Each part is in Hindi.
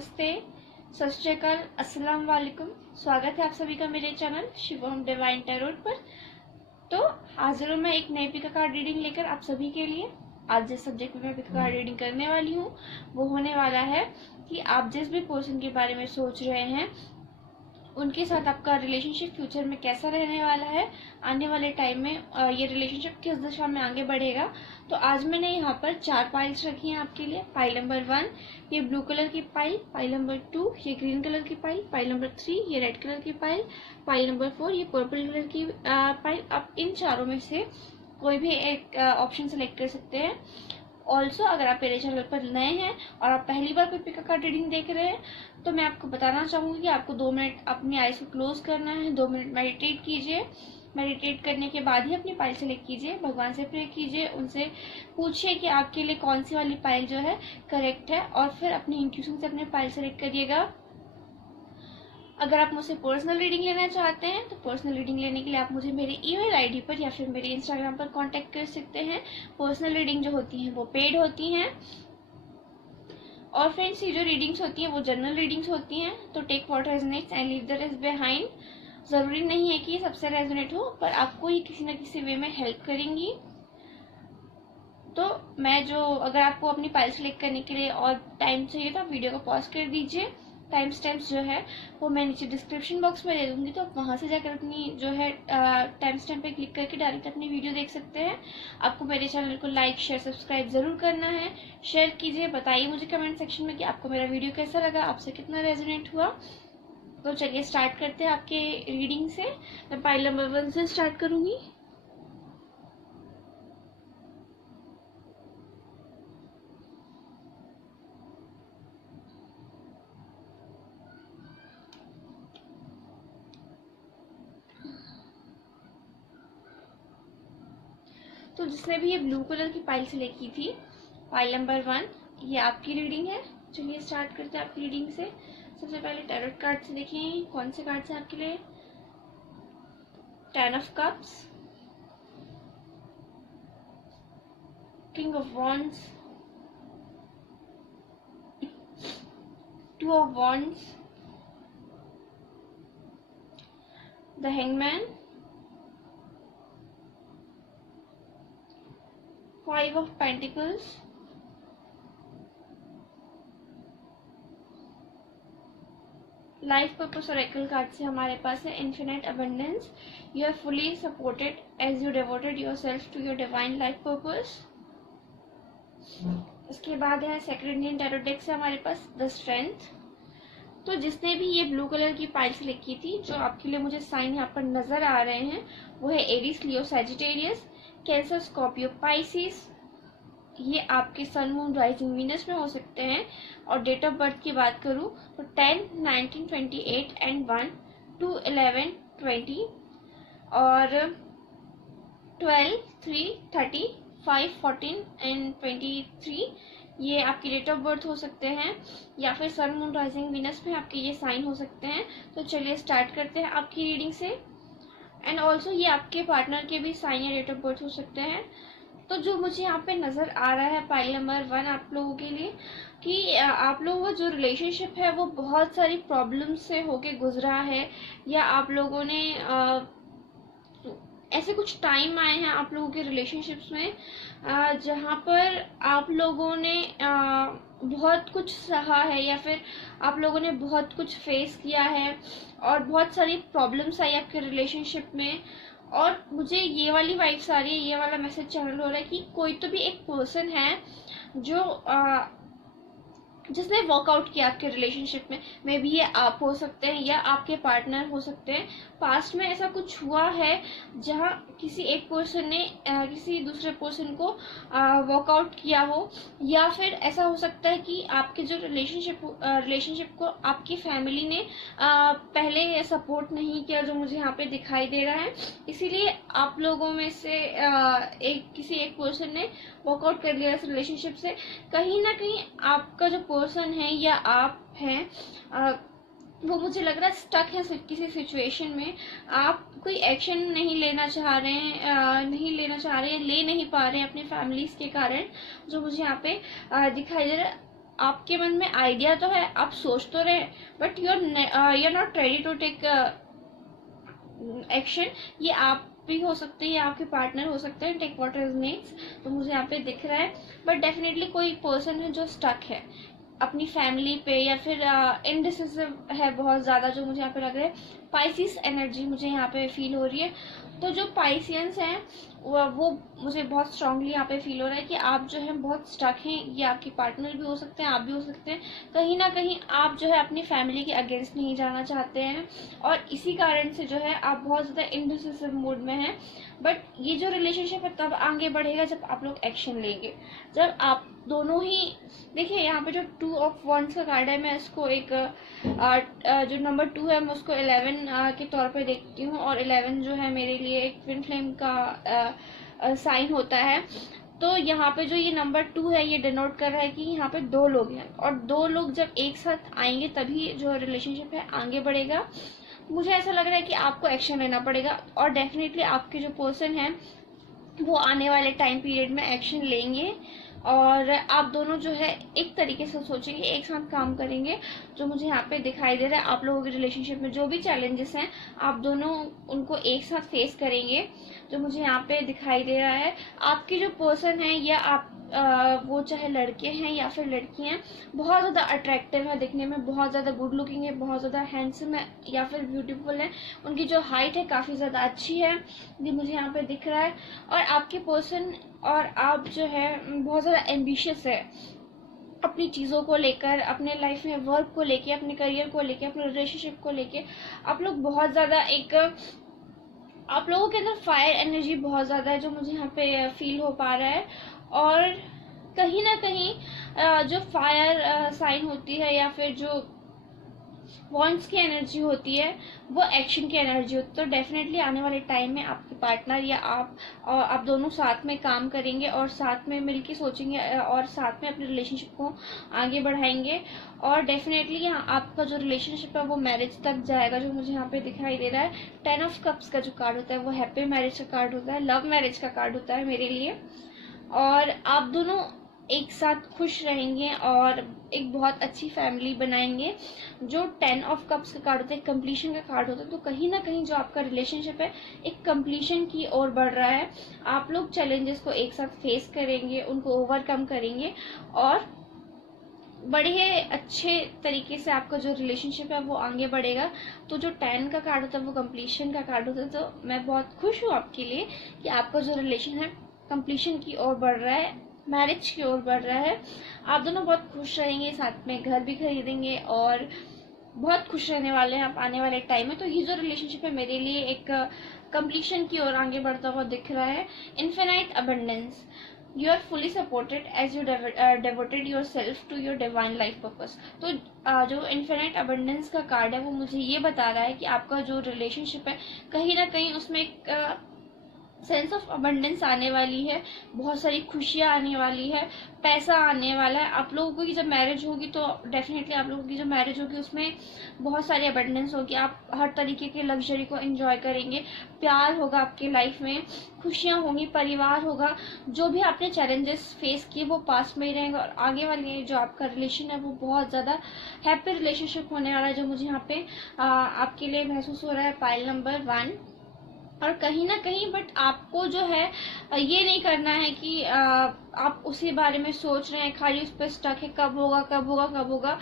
नमस्ते, सत श्री अकाल, अस्सलाम वालेकुम। स्वागत है आप सभी का मेरे चैनल शिवम डिवाइन टैरोट पर। तो हाजिर हूँ मैं एक नई पिक कार्ड रीडिंग लेकर आप सभी के लिए। आज जिस सब्जेक्ट में मैं पिक कार्ड रीडिंग करने वाली हूँ वो होने वाला है कि आप जिस भी पर्सन के बारे में सोच रहे हैं उनके साथ आपका रिलेशनशिप फ्यूचर में कैसा रहने वाला है, आने वाले टाइम में ये रिलेशनशिप किस दिशा में आगे बढ़ेगा। तो आज मैंने यहाँ पर 4 पाइल्स रखी हैं आपके लिए। पाइल नंबर 1 ये ब्लू कलर की पाइल, पाइल नंबर 2 ये ग्रीन कलर की पाइल, पाइल नंबर 3 ये रेड कलर की पाइल, पाइल नंबर 4 ये पर्पल कलर की पाइल। आप इन चारों में से कोई भी एक ऑप्शन सेलेक्ट कर सकते हैं। ऑल्सो अगर आप मेरे चैनल पर नए हैं और आप पहली बार कोई पिक कार्ड रीडिंग देख रहे हैं तो मैं आपको बताना चाहूँगी कि आपको 2 मिनट अपनी आईज को क्लोज करना है, 2 मिनट मेडिटेट कीजिए। मेडिटेट करने के बाद ही अपनी पाइल सेलेक्ट कीजिए, भगवान से प्रे कीजिए, उनसे पूछिए कि आपके लिए कौन सी वाली पाइल जो है करेक्ट है, और फिर अपनी इंट्यूशन से अपनी पाइल सेलेक्ट करिएगा। अगर आप मुझसे पर्सनल रीडिंग लेना चाहते हैं तो पर्सनल रीडिंग लेने के लिए आप मुझे मेरे ईमेल आईडी पर या फिर मेरे इंस्टाग्राम पर कांटेक्ट कर सकते हैं। पर्सनल रीडिंग जो होती हैं वो पेड होती हैं। और फ्रेंड्स, ये जो रीडिंग्स होती हैं वो जनरल रीडिंग्स होती हैं, तो take what resonates and leave the rest behind. ज़रूरी नहीं है कि ये सबसे रेजोनेट हो, पर आपको ये किसी न किसी वे में हेल्प करेंगी। तो मैं जो अगर आपको अपनी पाइल सेलेक्ट करने के लिए और टाइम चाहिए तो आप वीडियो को पॉज कर दीजिए। टाइम स्टैम्प्स जो है वो मैं नीचे डिस्क्रिप्शन बॉक्स में दे दूंगी, तो आप वहाँ से जाकर अपनी जो है टाइम स्टैम्प पे क्लिक करके डायरेक्ट अपनी वीडियो देख सकते हैं। आपको मेरे चैनल को लाइक शेयर सब्सक्राइब ज़रूर करना है। शेयर कीजिए, बताइए मुझे कमेंट सेक्शन में कि आपको मेरा वीडियो कैसा लगा, आपसे कितना रेजोनेट हुआ। तो चलिए स्टार्ट करते हैं आपके रीडिंग से। मैं पाइल नंबर 1 से स्टार्ट करूँगी। तो जिसने भी ये ब्लू कलर की पाइल सेलेक्ट की थी, पाइल नंबर 1, ये आपकी रीडिंग है। चलिए स्टार्ट करते हैं आपकी रीडिंग से। सबसे पहले टैरोट कार्ड से देखें कौन से कार्ड हैं आपके लिए। 10 of cups, king of wands, 2 of wands, the hangman, 5 of pentacles, life purpose oracle card से हमारे पास है infinite abundance. You are fully supported as you devoted yourself to your divine life purpose. इसके बाद है सेक्रेड इंडियन टैरोट डेक से हमारे पास द स्ट्रेंथ। तो जिसने भी ये ब्लू कलर की पाइल सेलेक्ट की थी, जो आपके लिए मुझे साइन यहाँ पर नजर आ रहे हैं वो है एरीज, लियो, सैजिटेरियस, कैंसर, स्कॉर्पियो, पाइसिस। ये आपके सन, मून, राइजिंग, वीनस में हो सकते हैं। और डेट ऑफ बर्थ की बात करूँ तो 10, 19, 28 एंड 1, 2, 11, 20 और 12, 3, 30, 5, 14 एंड 23 ये आपकी डेट ऑफ बर्थ हो सकते हैं, या फिर सन, मून, राइजिंग, वीनस में आपके ये साइन हो सकते हैं। तो चलिए स्टार्ट करते हैं आपकी रीडिंग से। एंड ऑल्सो ये आपके पार्टनर के भी साइन या डेट ऑफ बर्थ हो सकते हैं। तो जो मुझे यहाँ पे नज़र आ रहा है पाइल नंबर 1 आप लोगों के लिए कि आप लोगों का जो रिलेशनशिप है वो बहुत सारी प्रॉब्लम से होके गुजरा है, या आप लोगों ने ऐसे कुछ टाइम आए हैं आप लोगों के रिलेशनशिप्स में जहाँ पर आप लोगों ने बहुत कुछ सहा है, या फिर आप लोगों ने बहुत कुछ फेस किया है और बहुत सारी प्रॉब्लम्स आई आपके रिलेशनशिप में। और मुझे ये वाली वाइब्स आ रही है, ये वाला मैसेज चैनल हो रहा है कि कोई तो भी एक पर्सन है जो जिसने वर्कआउट किया आपके रिलेशनशिप में। मे बी ये आप हो सकते हैं या आपके पार्टनर हो सकते हैं। पास्ट में ऐसा कुछ हुआ है जहाँ किसी एक पर्सन ने किसी दूसरे पर्सन को वर्कआउट किया हो, या फिर ऐसा हो सकता है कि आपके जो रिलेशनशिप को आपकी फैमिली ने पहले सपोर्ट नहीं किया, जो मुझे यहाँ पे दिखाई दे रहा है। इसीलिए आप लोगों में से किसी एक पर्सन ने वर्कआउट कर लिया इस रिलेशनशिप से। कहीं ना कहीं आपका जो पर्सन है या आप हैं वो मुझे लग रहा है स्टक है किसी सिचुएशन में। आप कोई एक्शन नहीं लेना चाह रहे हैं, ले नहीं पा रहे हैं अपनी फैमिलीज के कारण, जो मुझे यहाँ पे दिखाई दे रहा है। आपके मन में आइडिया तो है, आप सोच तो रहे, but you are not ready to take action. ये आप भी हो सकते हैं या आपके पार्टनर हो सकते हैं, टेक व्हाट इज नीड्स, तो मुझे यहाँ पे दिख रहा है। बट डेफिनेटली कोई पर्सन है जो स्टक है अपनी फैमिली पे, या फिर इनडिसिसिव है बहुत ज़्यादा, जो मुझे यहाँ पे लग रहा है। पाइसिस एनर्जी मुझे यहाँ पे फील हो रही है। तो जो पाइसियंस हैं वो मुझे बहुत स्ट्रांगली यहाँ पे फील हो रहा है कि आप जो है बहुत स्टक हैं। ये आपके पार्टनर भी हो सकते हैं, आप भी हो सकते हैं। कहीं ना कहीं आप जो है अपनी फैमिली के अगेंस्ट नहीं जाना चाहते हैं, और इसी कारण से जो है आप बहुत ज़्यादा इनडिसिसिव मूड में हैं। बट ये जो रिलेशनशिप है तब आगे बढ़ेगा जब आप लोग एक्शन लेंगे, जब आप दोनों ही। देखिए यहाँ पे जो 2 ऑफ वॉन्ड्स का कार्ड है, मैं इसको एक जो नंबर 2 है मैं उसको 11 के तौर पे देखती हूँ, और 11 जो है मेरे लिए एक ट्विन फ्लेम का साइन होता है। तो यहाँ पे जो ये नंबर 2 है ये डिनोट कर रहा है कि यहाँ पे 2 लोग हैं, और 2 लोग जब एक साथ आएंगे तभी जो रिलेशनशिप है आगे बढ़ेगा। मुझे ऐसा लग रहा है कि आपको एक्शन लेना पड़ेगा, और डेफिनेटली आपके जो पर्सन है वो आने वाले टाइम पीरियड में एक्शन लेंगे, और आप दोनों जो है एक तरीके से सोचेंगे, एक साथ काम करेंगे। जो मुझे यहाँ पे दिखाई दे रहा है, आप लोगों के रिलेशनशिप में जो भी चैलेंजेस हैं आप दोनों उनको एक साथ फेस करेंगे, जो मुझे यहाँ पे दिखाई दे रहा है। आपकी जो पर्सन है या आप वो चाहे लड़के हैं या फिर लड़की हैं, बहुत ज़्यादा अट्रैक्टिव है दिखने में, बहुत ज़्यादा गुड लुकिंग है, बहुत ज़्यादा हैंडसम है या फिर ब्यूटीफुल है। उनकी जो हाइट है काफ़ी ज़्यादा अच्छी है, ये मुझे यहाँ पे दिख रहा है। और आपके पर्सन और आप जो है बहुत ज़्यादा एम्बिशियस है अपनी चीज़ों को लेकर, अपने लाइफ में वर्क को लेके, अपने करियर को लेके, अपने रिलेशनशिप को लेके। आप लोग बहुत ज़्यादा आप लोगों के अंदर फायर एनर्जी बहुत ज़्यादा है, जो मुझे यहाँ पे फील हो पा रहा है। और कहीं ना कहीं जो फायर साइन होती है या फिर जो वॉन्ट्स की एनर्जी होती है वो एक्शन की एनर्जी होती है। तो डेफिनेटली आने वाले टाइम में आपके पार्टनर या आप दोनों साथ में काम करेंगे, और साथ में मिलके सोचेंगे, और साथ में अपने रिलेशनशिप को आगे बढ़ाएंगे। और डेफिनेटली यहाँ आपका जो रिलेशनशिप है वो मैरिज तक जाएगा, जो मुझे यहाँ पे दिखाई दे रहा है। 10 ऑफ कप्स का जो कार्ड होता है वो हैप्पी मैरिज का कार्ड होता है, लव मैरिज का कार्ड होता है मेरे लिए। और आप दोनों एक साथ खुश रहेंगे और एक बहुत अच्छी फैमिली बनाएंगे। जो 10 ऑफ कप्स का कार्ड होता है कंप्लीशन का कार्ड होता है, तो कहीं ना कहीं जो आपका रिलेशनशिप है एक कंप्लीशन की ओर बढ़ रहा है। आप लोग चैलेंजेस को एक साथ फेस करेंगे, उनको ओवरकम करेंगे, और बड़े अच्छे तरीके से आपका जो रिलेशनशिप है वो आगे बढ़ेगा। तो जो 10 का कार्ड होता है वो कंप्लीशन का कार्ड होता है। तो मैं बहुत खुश हूँ आपके लिए कि आपका जो रिलेशन है कंप्लीशन की ओर बढ़ रहा है, मैरिज की ओर बढ़ रहा है। आप दोनों बहुत खुश रहेंगे, साथ में घर भी खरीदेंगे और बहुत खुश रहने वाले हैं आप आने वाले टाइम में। तो ये जो रिलेशनशिप है मेरे लिए एक कंप्लीशन की ओर आगे बढ़ता हुआ दिख रहा है। Infinite abundance, you are fully supported as you devoted yourself to your divine life purpose। तो जो इन्फिनाइट अबंडेंस का कार्ड है वो मुझे ये बता रहा है कि आपका जो रिलेशनशिप है कहीं ना कहीं उसमें एक सेंस ऑफ अबंडेंस आने वाली है, बहुत सारी खुशियाँ आने वाली है, पैसा आने वाला है। आप लोगों की जब मैरिज होगी तो डेफिनेटली आप लोगों की जो मैरिज होगी उसमें बहुत सारी अबंडेंस होगी, आप हर तरीके के लग्जरी को एंजॉय करेंगे, प्यार होगा आपके लाइफ में, खुशियाँ होंगी, परिवार होगा। जो भी आपने चैलेंजेस फेस किए वो पास में ही रहेंगे, और आगे वाली जो आपका रिलेशन है वो बहुत ज़्यादा हैप्पी रिलेशनशिप होने वाला है, जो मुझे यहाँ पे आपके लिए महसूस हो रहा है पाइल नंबर 1। और कहीं ना कहीं बट आपको जो है ये नहीं करना है कि आप उसी बारे में सोच रहे हैं, खाली उस पर स्टक है, कब होगा कब होगा कब होगा।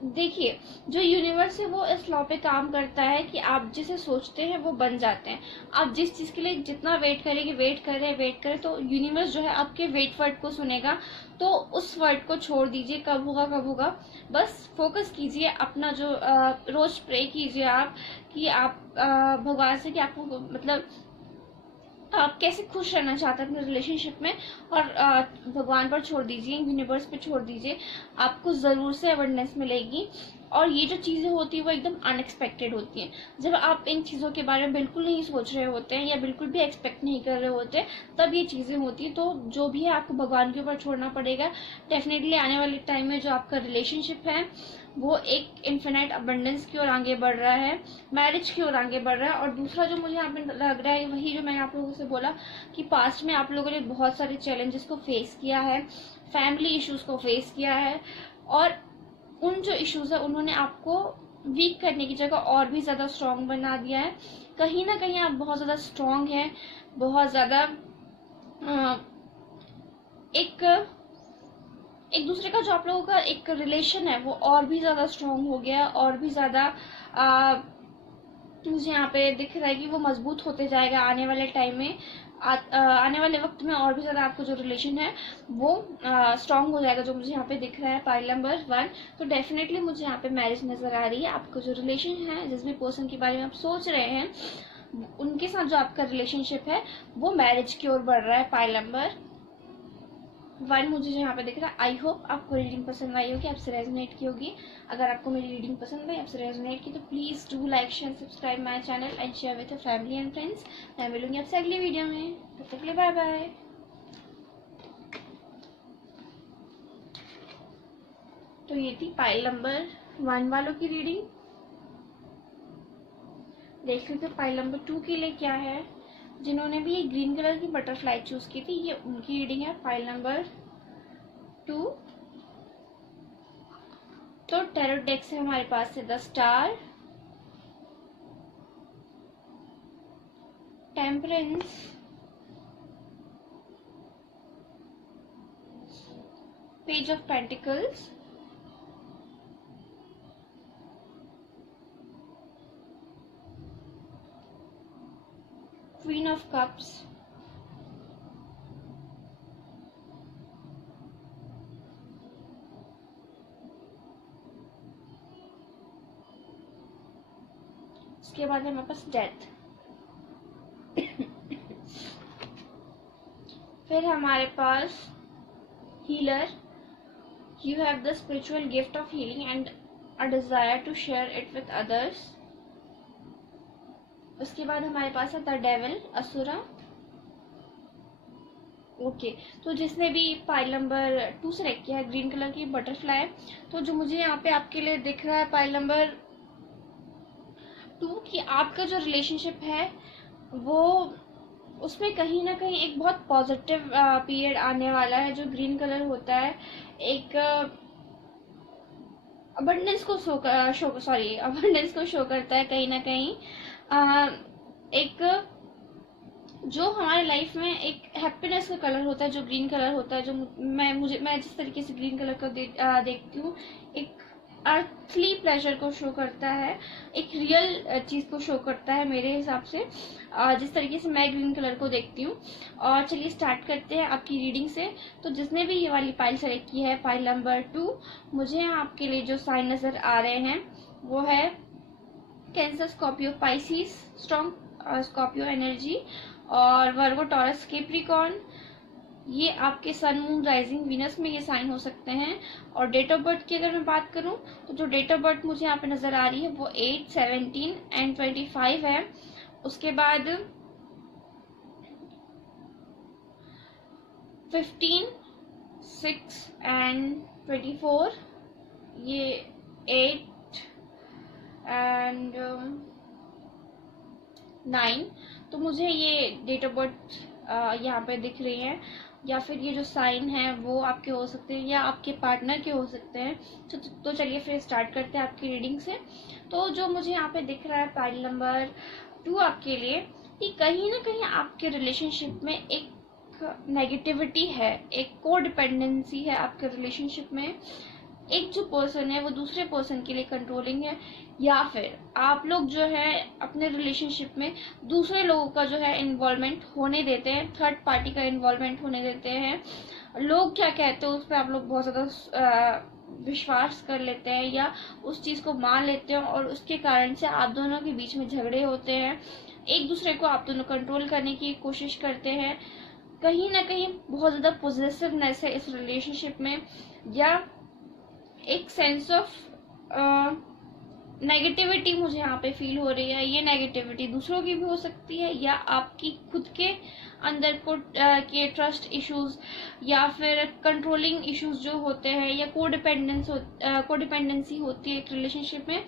देखिए जो यूनिवर्स है वो इस लॉ पे काम करता है कि आप जिसे सोचते हैं वो बन जाते हैं। आप जिस चीज़ के लिए जितना वेट करेंगे, वेट करें तो यूनिवर्स जो है आपके वेट वर्ड को सुनेगा। तो उस वर्ड को छोड़ दीजिए, कब होगा कब होगा, बस फोकस कीजिए अपना जो रोज प्रे कीजिए आप कि आप भगवान से कि आपको मतलब आप कैसे खुश रहना चाहते हैं अपने रिलेशनशिप में, और भगवान पर छोड़ दीजिए, यूनिवर्स पे छोड़ दीजिए, आपको ज़रूर से अवेयरनेस मिलेगी। और ये जो चीज़ें होती हैं वो एकदम अनएक्सपेक्टेड होती हैं। जब आप इन चीज़ों के बारे में बिल्कुल नहीं सोच रहे होते हैं या बिल्कुल भी एक्सपेक्ट नहीं कर रहे होते तब ये चीज़ें होती हैं। तो जो भी है आपको भगवान के ऊपर छोड़ना पड़ेगा। डेफिनेटली आने वाले टाइम में जो आपका रिलेशनशिप है वो एक इन्फिनाइट अबंडेंस की ओर आगे बढ़ रहा है, मैरिज की ओर आगे बढ़ रहा है। और दूसरा जो मुझे यहाँ पे लग रहा है वही जो मैंने आप लोगों से बोला कि पास्ट में आप लोगों ने बहुत सारे चैलेंजेस को फेस किया है, फैमिली इश्यूज को फेस किया है, और उन जो इश्यूज है उन्होंने आपको वीक करने की जगह और भी ज़्यादा स्ट्रांग बना दिया है। कहीं ना कहीं आप बहुत ज़्यादा स्ट्रांग हैं, बहुत ज़्यादा एक दूसरे का जो आप लोगों का एक रिलेशन है वो और भी ज़्यादा स्ट्रांग हो गया, और भी ज़्यादा मुझे यहाँ पे दिख रहा है कि वो मजबूत होते जाएगा आने वाले टाइम में। आने वाले वक्त में और भी ज़्यादा आपको जो रिलेशन है वो स्ट्रांग हो जाएगा, जो मुझे यहाँ पे दिख रहा है पाइल नंबर 1। तो डेफिनेटली मुझे यहाँ पे मैरिज नज़र आ रही है। आपका जो रिलेशन है, जिस भी पर्सन के बारे में आप सोच रहे हैं, उनके साथ जो आपका रिलेशनशिप है वो मैरिज की ओर बढ़ रहा है। पाइल नंबर 1 मुझे जो यहाँ पे दिख रहा है। आई होप आपको रीडिंग पसंद आई होगी, आपसे रेजोनेट की होगी। अगर आपको मेरी रीडिंग पसंद आई, आपसे रेजोनेट की, तो please do like share subscribe my channel and share with your family and friends. मैं मिलूंगी आपसे अगली वीडियो में, तब तक के लिए बाय बाय। तो ये थी पाइल नंबर 1 वालों की रीडिंग। देख लेते पाइल नंबर 2 के लिए क्या है। जिन्होंने भी ये ग्रीन कलर की बटरफ्लाई चूज की थी, ये उनकी रीडिंग है। Pile number 2। तो टैरो डेक से हमारे पास है the star, temperance, page of pentacles, queen of cups, उसके बाद है हमारे पास डेथ। फिर हमारे पास healer, you have the spiritual gift of healing and a desire to share it with others. उसके बाद हमारे पास है द डेविल, असुरा। ओके, तो जिसने भी पाइल नंबर 2 सेलेक्ट किया है, ग्रीन कलर की बटरफ्लाई, तो जो मुझे यहाँ पे आपके लिए दिख रहा है पाइल नंबर 2 कि आपका जो रिलेशनशिप है वो, उसमें कहीं ना कहीं एक बहुत पॉजिटिव पीरियड आने वाला है। जो ग्रीन कलर होता है एक अबंडेंस को शो करता है कहीं ना कहीं। एक जो हमारे लाइफ में एक हैप्पीनेस का कलर होता है, जो ग्रीन कलर होता है, जो मैं जिस तरीके से ग्रीन कलर को देखती हूँ, एक अर्थली प्लेजर को शो करता है, एक रियल चीज को शो करता है मेरे हिसाब से, जिस तरीके से मैं ग्रीन कलर को देखती हूँ। और चलिए स्टार्ट करते हैं आपकी रीडिंग से। तो जिसने भी ये वाली पाइल सेलेक्ट की है, पाइल नंबर 2, मुझे आपके लिए जो साइन नजर आ रहे हैं वो है cancer, Scorpio, Pisces, strong Scorpio energy, और वर्गो, टॉरस, कैप्रिकॉर्न। ये आपके सन, मून, राइजिंग, वीनस में ये साइन हो सकते हैं। और डेट ऑफ बर्थ की अगर मैं बात करूं, तो जो डेट ऑफ बर्थ मुझे यहाँ पे नजर आ रही है वो 8, 17 एंड 25 है। उसके बाद 15, 6 एंड 24, ये 8 एंड 9। तो मुझे ये डेट ऑफ बर्थ यहाँ पे दिख रही है, या फिर ये जो साइन है वो आपके हो सकते हैं या आपके पार्टनर के हो सकते हैं। तो चलिए फिर स्टार्ट करते हैं आपकी रीडिंग से। तो जो मुझे यहाँ पे दिख रहा है पाइल नंबर 2 आपके लिए, कि कहीं ना कहीं आपके रिलेशनशिप में एक नेगेटिविटी है, एक को डिपेंडेंसी है आपके रिलेशनशिप में। एक जो पर्सन है वो दूसरे पर्सन के लिए कंट्रोलिंग है, या फिर आप लोग जो है अपने रिलेशनशिप में दूसरे लोगों का जो है इन्वॉल्वमेंट होने देते हैं, थर्ड पार्टी का इन्वॉल्वमेंट होने देते हैं। लोग क्या कहते हैं उस पर आप लोग बहुत ज़्यादा विश्वास कर लेते हैं या उस चीज़ को मान लेते हैं, और उसके कारण से आप दोनों के बीच में झगड़े होते हैं। एक दूसरे को आप दोनों कंट्रोल करने की कोशिश करते हैं। कहीं ना कहीं बहुत ज़्यादा पॉजिटिवनेस है इस रिलेशनशिप में, या एक सेंस ऑफ नेगेटिविटी मुझे यहाँ पे फील हो रही है। ये नेगेटिविटी दूसरों की भी हो सकती है, या आपकी खुद के अंदर को के ट्रस्ट इश्यूज, या फिर कंट्रोलिंग इश्यूज जो होते हैं, या कोडिपेंडेंसी होती है एक रिलेशनशिप में,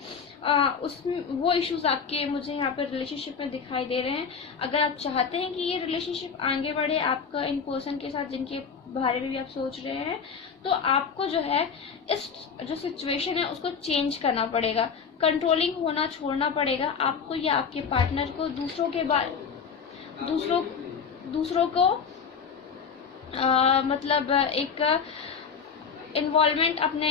उस वो इश्यूज आपके मुझे यहाँ पे रिलेशनशिप में दिखाई दे रहे हैं। अगर आप चाहते हैं कि ये रिलेशनशिप आगे बढ़े आपका इन पर्सन के साथ जिनके बारे में भी आप सोच रहे हैं, तो आपको जो है इस जो सिचुएशन है उसको चेंज करना पड़ेगा, कंट्रोलिंग होना छोड़ना पड़ेगा आपको या आपके पार्टनर को दूसरों को मतलब एक इन्वॉल्वमेंट अपने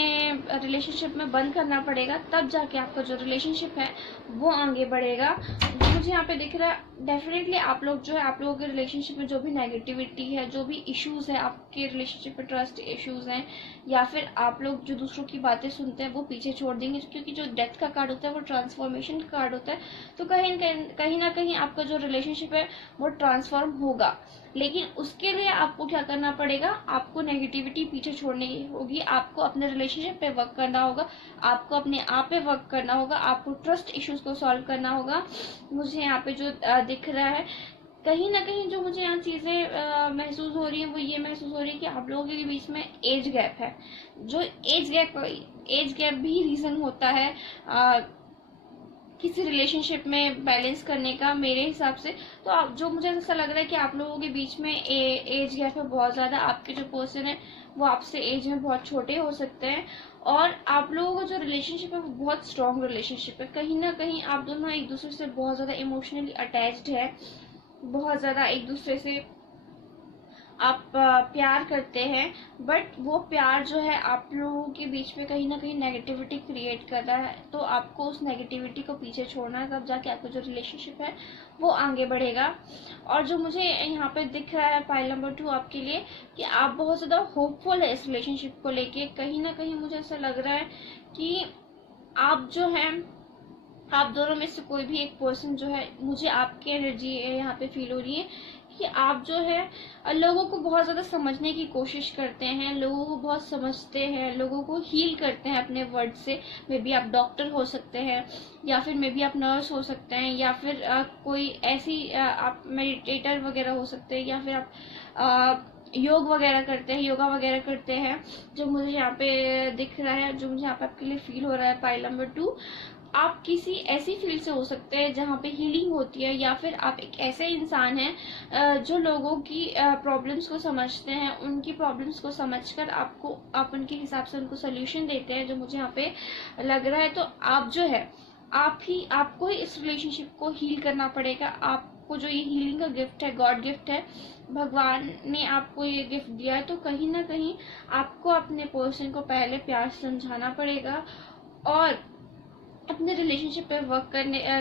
रिलेशनशिप में बंद करना पड़ेगा, तब जाके आपका जो रिलेशनशिप है वो आगे बढ़ेगा। मुझे यहाँ पे दिख रहा है डेफिनेटली आप लोग जो है, आप लोगों के रिलेशनशिप में जो भी नेगेटिविटी है, जो भी इश्यूज है आपके रिलेशनशिप में, ट्रस्ट इश्यूज हैं, या फिर आप लोग जो दूसरों की बातें सुनते हैं वो पीछे छोड़ देंगे, क्योंकि जो डेथ का कार्ड होता है वो ट्रांसफॉर्मेशन का कार्ड होता है। तो कहीं ना कहीं आपका जो रिलेशनशिप है वो ट्रांसफॉर्म होगा, लेकिन उसके लिए आपको क्या करना पड़ेगा, आपको नेगेटिविटी पीछे छोड़नी होगी, आपको अपने रिलेशनशिप पे वर्क करना होगा, आपको अपने आप पे वर्क करना होगा, आपको ट्रस्ट इश्यूज को सॉल्व करना होगा। मुझे यहाँ पे जो दिख रहा है, कहीं ना कहीं जो मुझे यहाँ चीजें महसूस हो रही है वो ये महसूस हो रही है कि आप लोगों के बीच में एज गैप है। जो एज गैप भी रीजन होता है किसी रिलेशनशिप में बैलेंस करने का मेरे हिसाब से। तो आप जो मुझे ऐसा लग रहा है कि आप लोगों के बीच में एज गैप है बहुत ज़्यादा, आपके जो पर्सन है वो आपसे एज में बहुत छोटे हो सकते हैं, और आप लोगों का जो रिलेशनशिप है वो बहुत स्ट्रॉन्ग रिलेशनशिप है। कहीं ना कहीं आप दोनों एक दूसरे से बहुत ज़्यादा इमोशनली अटैच्ड है, बहुत ज़्यादा एक दूसरे से आप प्यार करते हैं, बट वो प्यार जो है आप लोगों के बीच में कहीं ना कहीं नेगेटिविटी क्रिएट कर रहा है। तो आपको उस नेगेटिविटी को पीछे छोड़ना है, तब जाके आपका जो रिलेशनशिप है वो आगे बढ़ेगा। और जो मुझे यहाँ पे दिख रहा है पाइल नंबर 2 आपके लिए, कि आप बहुत ज़्यादा होपफुल है इस रिलेशनशिप को लेके। कहीं ना कहीं मुझे ऐसा लग रहा है कि आप जो है, आप दोनों में से कोई भी एक पर्सन जो है, मुझे आपकी एनर्जी यहाँ पे फील हो रही है कि आप जो है लोगों को बहुत ज़्यादा समझने की कोशिश करते हैं, लोगों को बहुत समझते हैं, लोगों को हील करते हैं अपने वर्ड से। मे बी आप डॉक्टर हो सकते हैं, या फिर मे बी आप नर्स हो सकते हैं, या फिर कोई ऐसी आप मेडिटेटर वगैरह हो सकते हैं, या फिर आप योग वगैरह करते हैं, योगा वगैरह करते हैं। जो मुझे यहाँ पे दिख रहा है, जो मुझे यहाँ पे आपके लिए फील हो रहा है पाइल नंबर 2, आप किसी ऐसी फील्ड से हो सकते हैं जहाँ पे हीलिंग होती है, या फिर आप एक ऐसे इंसान हैं जो लोगों की प्रॉब्लम्स को समझते हैं, उनकी प्रॉब्लम्स को समझकर आप उनके हिसाब से उनको सोल्यूशन देते हैं, जो मुझे यहाँ पे लग रहा है। तो आप जो है, आपको ही इस रिलेशनशिप को हील करना पड़ेगा। आपको जो ये हीलिंग का गिफ्ट है, गॉड गिफ्ट है, भगवान ने आपको ये गिफ्ट दिया है, तो कहीं ना कहीं आपको अपने पर्सन को पहले प्यार से समझाना पड़ेगा और अपने रिलेशनशिप पे वर्क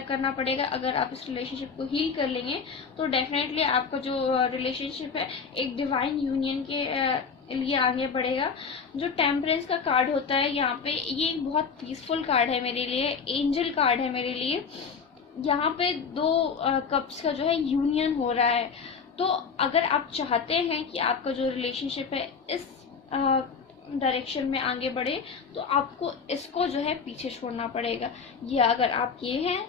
करना पड़ेगा। अगर आप इस रिलेशनशिप को हील कर लेंगे तो डेफिनेटली आपका जो रिलेशनशिप है एक डिवाइन यूनियन के लिए आगे बढ़ेगा। जो टेम्परेंस का कार्ड होता है यहाँ पे, ये एक बहुत पीसफुल कार्ड है मेरे लिए, एंजल कार्ड है मेरे लिए। यहाँ पे 2 कप्स का जो है यूनियन हो रहा है। तो अगर आप चाहते हैं कि आपका जो रिलेशनशिप है इस डायरेक्शन में आगे बढ़े, तो आपको इसको जो है पीछे छोड़ना पड़ेगा। या अगर आप ये हैं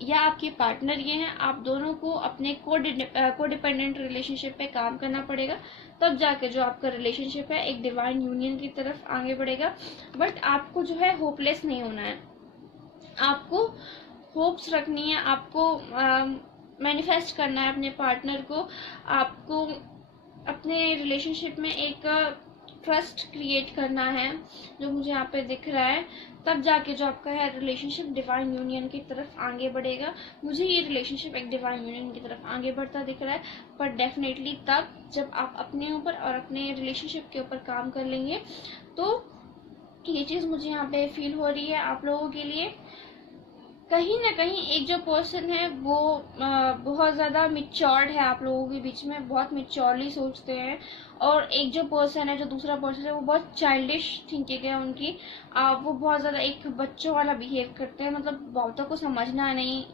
या आपके पार्टनर ये हैं, आप दोनों को अपने को डिपेंडेंट रिलेशनशिप पे काम करना पड़ेगा, तब जाके जो आपका रिलेशनशिप है एक डिवाइन यूनियन की तरफ आगे बढ़ेगा। बट आपको जो है होपलेस नहीं होना है, आपको होप्स रखनी है, आपको मैनिफेस्ट करना है अपने पार्टनर को, आपको अपने रिलेशनशिप में एक ट्रस्ट क्रिएट करना है, जो मुझे यहाँ पे दिख रहा है। तब जाके जो आपका है रिलेशनशिप डिवाइन यूनियन की तरफ आगे बढ़ेगा। मुझे ये रिलेशनशिप एक डिवाइन यूनियन की तरफ आगे बढ़ता दिख रहा है, पर डेफिनेटली तब जब आप अपने ऊपर और अपने रिलेशनशिप के ऊपर काम कर लेंगे। तो ये चीज़ मुझे यहाँ पे फील हो रही है आप लोगों के लिए। कहीं ना कहीं एक जो पर्सन है वो बहुत ज़्यादा मिच्योर्ड है, आप लोगों के बीच में बहुत मिच्योरली सोचते हैं, और एक जो पर्सन है, जो दूसरा पर्सन है, वो बहुत चाइल्डिश थिंकिंग है उनकी। वो बहुत ज़्यादा एक बच्चों वाला बिहेव करते हैं, मतलब बातों को समझना नहीं,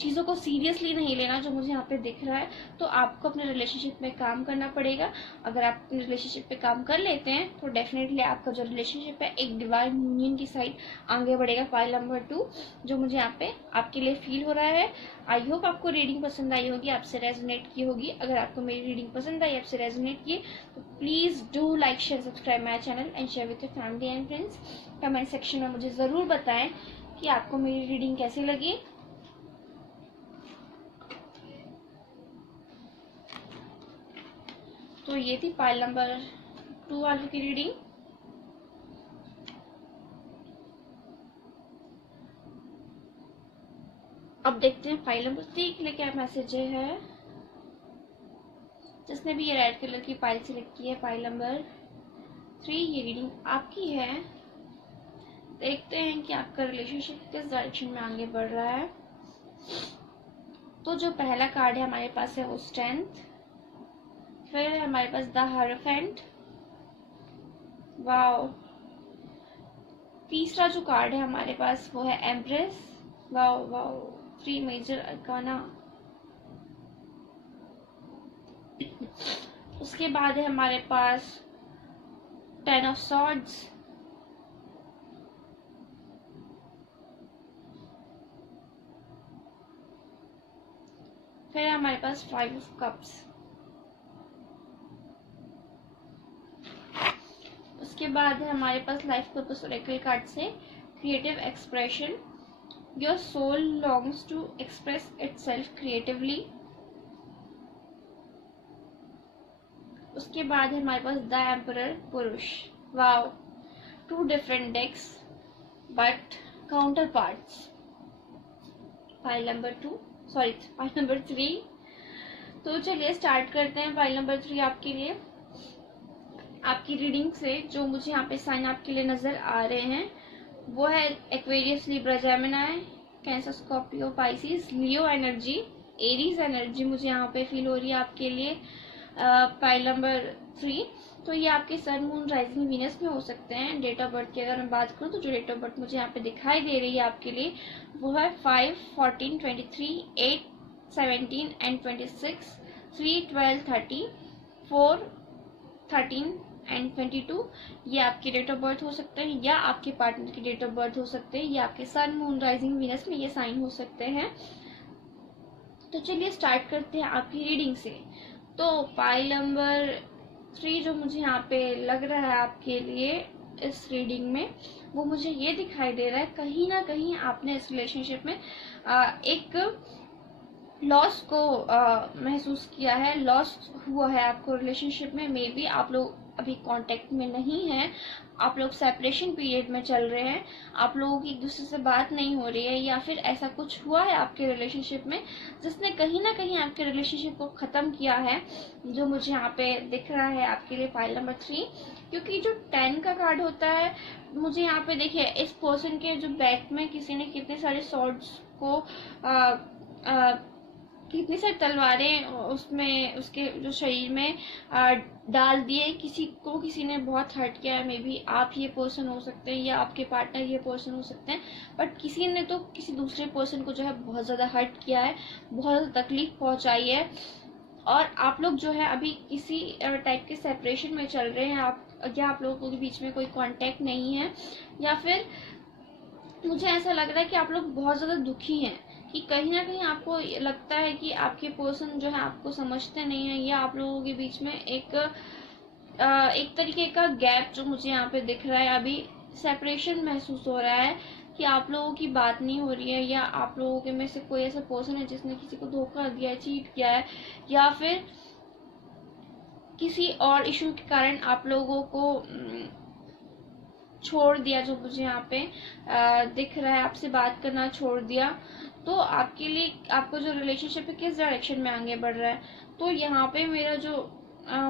चीज़ों को सीरियसली नहीं लेना, जो मुझे यहाँ पे दिख रहा है। तो आपको अपने रिलेशनशिप में काम करना पड़ेगा। अगर आप अपने रिलेशनशिप पे काम कर लेते हैं तो डेफिनेटली आपका जो रिलेशनशिप है एक डिवाइन यूनियन की साइड आगे बढ़ेगा। पाइल नंबर 2 जो मुझे यहाँ पे आपके लिए फील हो रहा है। आई होप आपको रीडिंग पसंद आई होगी, आपसे रेजोनेट की होगी। अगर आपको मेरी रीडिंग पसंद आई, आपसे रेजोनेट की, तो please do like share subscribe my channel and share with your family and friends. Comment section में मुझे ज़रूर बताएं कि आपको मेरी रीडिंग कैसी लगी। तो ये थी पाइल नंबर 2 वालों की रीडिंग। अब देखते हैं पाइल नंबर 3 के लिए क्या मैसेज है। जिसने भी ये रेड कलर की पाइल सिलेक्ट की है, पाइल नंबर 3, ये रीडिंग आपकी है। देखते हैं कि आपका रिलेशनशिप किस डायरेक्शन में आगे बढ़ रहा है। तो जो पहला कार्ड है हमारे पास है वो स्ट्रेंथ, फिर है हमारे पास द हायरोफेंट, वाओ। तीसरा जो कार्ड है हमारे पास वो है empress, wow wow. 3 major arcana. उसके बाद है हमारे पास 10 ऑफ सॉर्ड्स, फिर हमारे पास 5 ऑफ कप्स। उसके बाद है हमारे पास लाइफ पर्पस ओरेकल कार्ड से creative expression, your soul longs to express itself creatively. उसके बाद है हमारे पास द एम्परर पुरुष, wow. 2 different decks but counterparts. Pile number 3। तो चलिए स्टार्ट करते हैं पाइल नंबर 3 आपके लिए। आपकी रीडिंग से जो मुझे यहाँ पे साइन आपके लिए नजर आ रहे हैं वो है Aquarius, Libra, Gemini, Cancer, Scorpio, Pisces, Leo energy, Aries energy मुझे यहाँ पे फील हो रही है आपके लिए पाइल नंबर 3। तो ये आपके सन, मून, राइजिंग, वीनस में हो सकते हैं। डेट ऑफ बर्थ की अगर मैं बात करूँ तो जो डेट ऑफ बर्थ मुझे यहाँ पे दिखाई दे रही है आपके लिए वो है 5, 14, 23, 8, 17 एंड 26, 3, 12, 30, 4, 13 एंड 22। ये आपकी डेट ऑफ बर्थ हो सकते हैं या आपके पार्टनर की डेट ऑफ बर्थ हो सकते हैं, या आपके सन, मून, राइजिंग, वीनस में ये साइन हो सकते हैं। तो चलिए स्टार्ट करते हैं आपकी रीडिंग से। तो पाइल नंबर 3 जो मुझे यहाँ पे लग रहा है आपके लिए इस रीडिंग में, वो मुझे ये दिखाई दे रहा है कहीं ना कहीं आपने इस रिलेशनशिप में एक लॉस को महसूस किया है, लॉस हुआ है आपको रिलेशनशिप में। मे बी आप लोग अभी कांटेक्ट में नहीं हैं, आप लोग सेपरेशन पीरियड में चल रहे हैं, आप लोगों की एक दूसरे से बात नहीं हो रही है, या फिर ऐसा कुछ हुआ है आपके रिलेशनशिप में जिसने कहीं ना कहीं आपके रिलेशनशिप को ख़त्म किया है, जो मुझे यहाँ पे दिख रहा है आपके लिए पाइल नंबर 3। क्योंकि जो 10 का कार्ड होता है, मुझे यहाँ पे देखिए इस पर्सन के जो बैक में किसी ने कितने सारे सॉर्ड्स को कितनी सारी तलवारें उसमें उसके जो शरीर में डाल दिए। किसी ने बहुत हर्ट किया है। मे बी आप ये पर्सन हो सकते हैं या आपके पार्टनर ये पर्सन हो सकते हैं, बट किसी ने तो किसी दूसरे पर्सन को जो है बहुत ज़्यादा हर्ट किया है, बहुत ज़्यादा तकलीफ पहुंचाई है। और आप लोग जो है अभी किसी टाइप के सेपरेशन में चल रहे हैं, आप लोगों के बीच में कोई कांटेक्ट नहीं है, या फिर मुझे ऐसा लग रहा है कि आप लोग बहुत ज़्यादा दुखी हैं कि कहीं ना कहीं आपको लगता है कि आपके पर्सन जो है आपको समझते नहीं है, या आप लोगों के बीच में एक तरीके का गैप जो मुझे यहाँ पे दिख रहा है, अभी सेपरेशन महसूस हो रहा है कि आप लोगों की बात नहीं हो रही है, या आप लोगों के में से कोई ऐसा पर्सन है जिसने किसी को धोखा दिया है, चीट किया है, या फिर किसी और इशू के कारण आप लोगों को छोड़ दिया, जो मुझे यहाँ पे दिख रहा है, आपसे बात करना छोड़ दिया। तो आपके लिए आपका जो रिलेशनशिप है किस डायरेक्शन में आगे बढ़ रहा है। तो यहाँ पे मेरा जो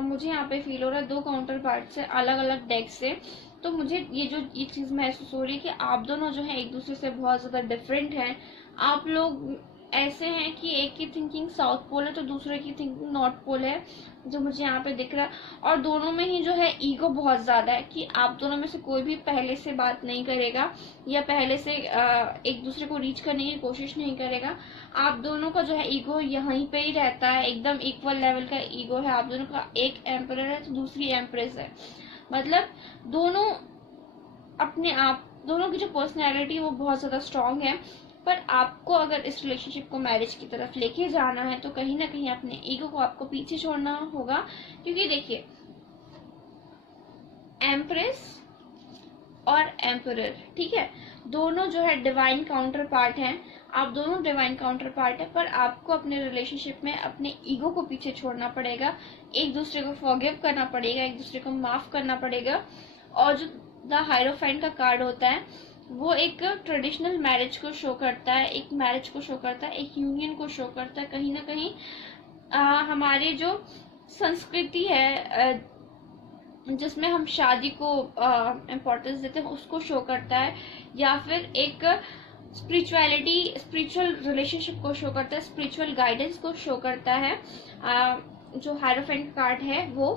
मुझे यहाँ पे फील हो रहा है 2 काउंटर पार्ट से, अलग अलग डेक से। तो मुझे ये चीज़ महसूस हो रही है कि आप दोनों जो है एक दूसरे से बहुत ज़्यादा डिफरेंट हैं। आप लोग ऐसे हैं कि एक की थिंकिंग साउथ पोल है तो दूसरे की थिंकिंग नॉर्थ पोल है, जो मुझे यहाँ पे दिख रहा है। और दोनों में ही जो है ईगो बहुत ज़्यादा है कि आप दोनों में से कोई भी पहले से बात नहीं करेगा या पहले से एक दूसरे को रीच करने की कोशिश नहीं करेगा। आप दोनों का जो है ईगो यहीं पे ही रहता है, एकदम इक्वल लेवल का ईगो है आप दोनों का। एक एम्परर है तो दूसरी एम्प्रेस है, मतलब दोनों अपने आप, दोनों की जो पर्सनैलिटी वो बहुत ज़्यादा स्ट्रांग है। पर आपको अगर इस रिलेशनशिप को मैरिज की तरफ लेके जाना है तो कहीं ना कहीं अपने ईगो को आपको पीछे छोड़ना होगा। क्योंकि देखिए एम्प्रेस और एम्परर, ठीक है। दोनों जो है डिवाइन काउंटर पार्ट हैं, आप दोनों डिवाइन काउंटर पार्ट है, पर आपको अपने रिलेशनशिप में अपने ईगो को पीछे छोड़ना पड़ेगा, एक दूसरे को फॉरगिव करना पड़ेगा, एक दूसरे को माफ करना पड़ेगा। और जो द हायरोफेंट का कार्ड होता है वो एक ट्रेडिशनल मैरिज को शो करता है, एक मैरिज को शो करता है, एक यूनियन को शो करता है। कहीं ना कहीं हमारी जो संस्कृति है जिसमें हम शादी को इम्पोर्टेंस देते हैं उसको शो करता है, या फिर एक स्पिरिचुअल रिलेशनशिप को शो करता है, स्पिरिचुअल गाइडेंस को शो करता है जो हायरोफेंट कार्ड है वो।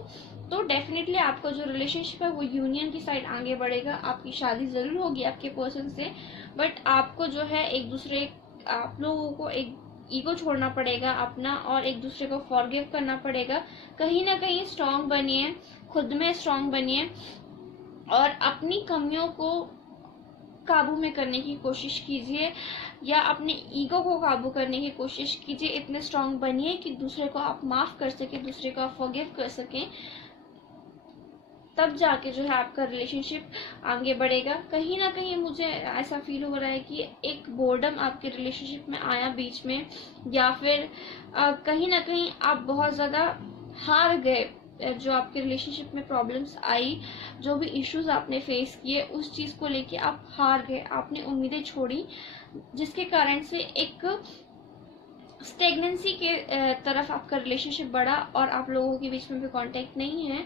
तो डेफिनेटली आपका जो रिलेशनशिप है वो यूनियन की साइड आगे बढ़ेगा, आपकी शादी जरूर होगी आपके पर्सन से, बट आपको जो है एक दूसरे, आप लोगों को एक ईगो छोड़ना पड़ेगा अपना, और एक दूसरे को फॉरगिव करना पड़ेगा। कहीं ना कहीं स्ट्रांग बनिए, खुद में स्ट्रांग बनिए, और अपनी कमियों को काबू में करने की कोशिश कीजिए, या अपने ईगो को काबू करने की कोशिश कीजिए। इतने स्ट्रांग बनिए कि दूसरे को आप माफ कर सके, दूसरे को आप फॉरगिव कर सकें, तब जाके जो है आपका रिलेशनशिप आगे बढ़ेगा। कहीं ना कहीं मुझे ऐसा फील हो रहा है कि एक बोर्डम आपके रिलेशनशिप में आया बीच में, या फिर कहीं ना कहीं आप बहुत ज़्यादा हार गए। जो आपके रिलेशनशिप में प्रॉब्लम्स आई, जो भी इश्यूज आपने फेस किए, उस चीज़ को लेके आप हार गए, आपने उम्मीदें छोड़ी, जिसके कारण से एक स्टेगनेंसी के तरफ आपका रिलेशनशिप बढ़ा, और आप लोगों के बीच में भी कांटेक्ट नहीं है,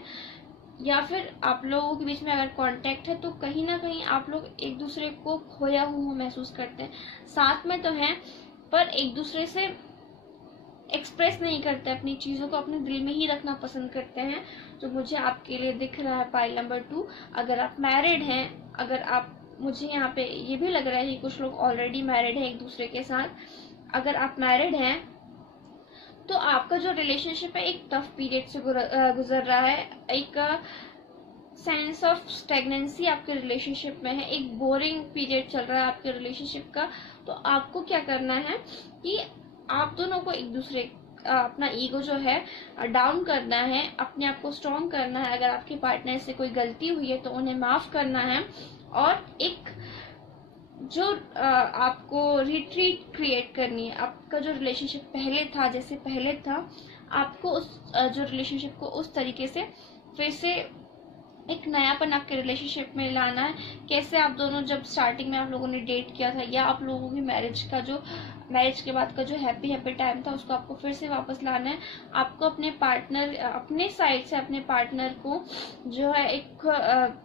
या फिर आप लोगों के बीच में अगर कांटेक्ट है तो कहीं ना कहीं आप लोग एक दूसरे को खोया हुआ महसूस करते हैं। साथ में तो हैं पर एक दूसरे से एक्सप्रेस नहीं करते, अपनी चीज़ों को अपने दिल में ही रखना पसंद करते हैं। तो मुझे आपके लिए दिख रहा है पाइल नंबर 2। अगर आप मैरिड हैं, अगर आप, मुझे यहाँ पे ये भी लग रहा है कि कुछ लोग ऑलरेडी मैरिड हैं एक दूसरे के साथ। अगर आप मैरिड हैं तो आपका जो रिलेशनशिप है एक टफ पीरियड से गुजर रहा है, एक सेंस ऑफ स्टेगनेंसी आपके रिलेशनशिप में है, एक बोरिंग पीरियड चल रहा है आपके रिलेशनशिप का। तो आपको क्या करना है कि आप दोनों को एक दूसरे अपना ईगो जो है डाउन करना है, अपने आप को स्ट्रॉन्ग करना है। अगर आपके पार्टनर से कोई गलती हुई है तो उन्हें माफ करना है, और एक जो आपको रिट्रीट क्रिएट करनी है। आपका जो रिलेशनशिप पहले था, जैसे पहले था, आपको उस जो रिलेशनशिप को उस तरीके से फिर से एक नयापन आपके रिलेशनशिप में लाना है। कैसे आप दोनों जब स्टार्टिंग में आप लोगों ने डेट किया था, या आप लोगों की मैरिज के बाद का जो हैप्पी टाइम था, उसको आपको फिर से वापस लाना है। आपको अपने पार्टनर, अपने साइड से अपने पार्टनर को जो है एक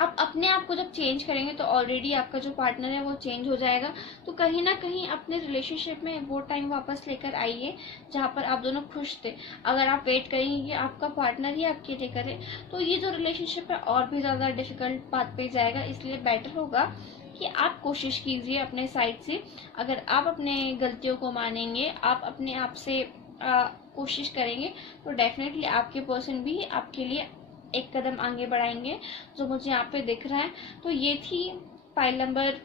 आप अपने आप को जब चेंज करेंगे तो ऑलरेडी आपका जो पार्टनर है वो चेंज हो जाएगा। तो कहीं ना कहीं अपने रिलेशनशिप में वो टाइम वापस लेकर आइए जहाँ पर आप दोनों खुश थे। अगर आप वेट करेंगे कि आपका पार्टनर ही आपके लिए करे तो ये जो रिलेशनशिप है और भी ज़्यादा डिफिकल्ट बात पे जाएगा। इसलिए बेटर होगा कि आप कोशिश कीजिए अपने साइड से। अगर आप अपने गलतियों को मानेंगे, आप अपने आप से कोशिश करेंगे, तो डेफिनेटली आपके पर्सन भी आपके लिए एक कदम आगे बढ़ाएंगे, जो मुझे यहाँ पे दिख रहा है। तो ये थी पाइल नंबर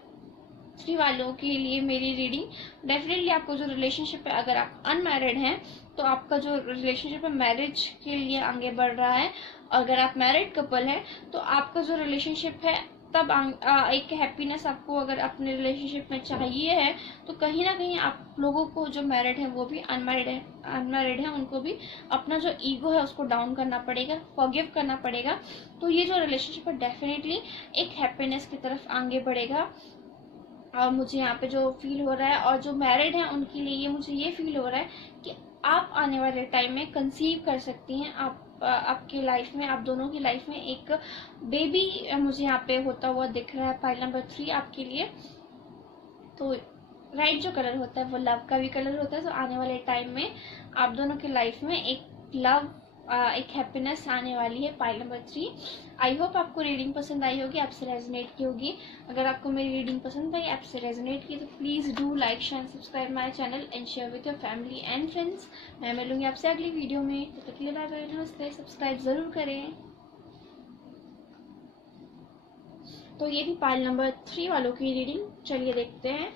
3 वालों के लिए मेरी रीडिंग। डेफिनेटली आपको जो रिलेशनशिप है, अगर आप अनमैरिड हैं तो आपका जो रिलेशनशिप है मैरिज के लिए आगे बढ़ रहा है। अगर आप मैरिड कपल हैं तो आपका जो रिलेशनशिप है तब एक हैप्पीनेस आपको अगर अपने रिलेशनशिप में चाहिए है, तो कहीं ना कहीं आप लोगों को जो मैरिड है वो भी अनमैरिड है उनको भी अपना जो ईगो है उसको डाउन करना पड़ेगा, फॉरगिव करना पड़ेगा। तो ये जो रिलेशनशिप है डेफिनेटली एक हैप्पीनेस की तरफ आगे बढ़ेगा। और मुझे यहाँ पे जो फील हो रहा है, और जो मैरिड हैं उनके लिए मुझे ये फील हो रहा है कि आप आने वाले टाइम में कंसीव कर सकती हैं। आपकी लाइफ में, आप दोनों की लाइफ में एक बेबी मुझे यहाँ पे होता हुआ दिख रहा है पाइल नंबर 3 आपके लिए। तो राइट जो कलर होता है वो लव का भी कलर होता है। तो आने वाले टाइम में आप दोनों की लाइफ में एक लव, एक हैप्पीनेस आने वाली है पाइल नंबर 3। आई होप आपको रीडिंग पसंद आई होगी, आपसे रेजोनेट की होगी। अगर आपको मेरी रीडिंग पसंद आई, आपसे रेजोनेट की, तो please do like share subscribe my channel and share with your family and friends. मैं मिलूंगी आपसे अगली वीडियो में, तब तक के लिए बाय बाय, नमस्ते। सब्सक्राइब ज़रूर करें। तो ये थी पाइल नंबर 3 वालों की रीडिंग। चलिए देखते हैं